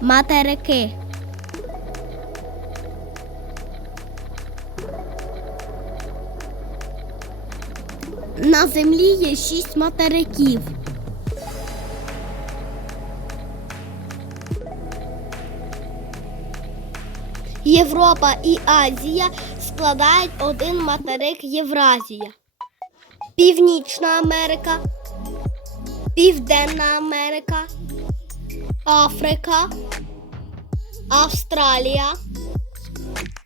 Материки. На землі є шість материків. Європа і Азія складають один материк Євразія. Північна Америка, Південна Америка, Африка, Австралія,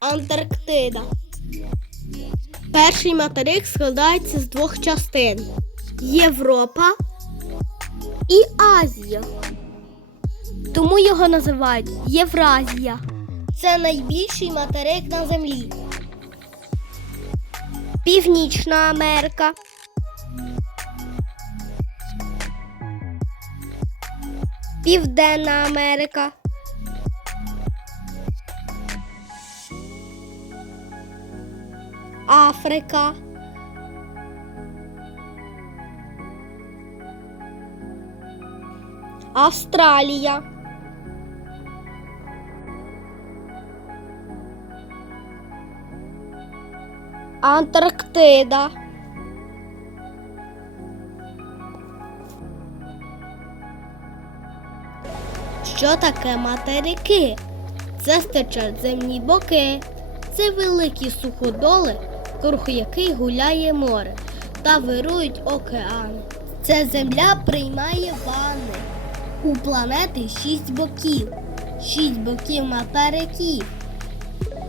Антарктида. Перший материк складається з двох частин: Європа і Азія. Тому його називають Євразія. Це найбільший материк на землі. Північна Америка. Південна Америка. Африка. Австралія. Антарктида. Що таке материки? Це стечеземні боки. Це великі суходоли, круг яких гуляє море та вирують океани. Ця земля приймає ванни. У планети шість боків, шість боків материків.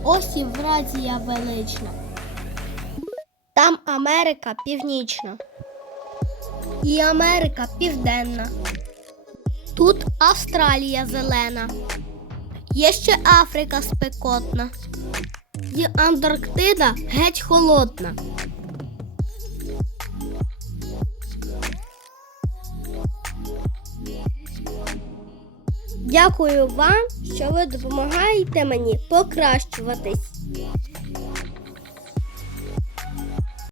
Ось Євразія велична. Там Америка північна. І Америка південна. Тут Австралія зелена. Є ще Африка спекотна. І Антарктида геть холодна. Дякую вам, що ви допомагаєте мені покращуватись.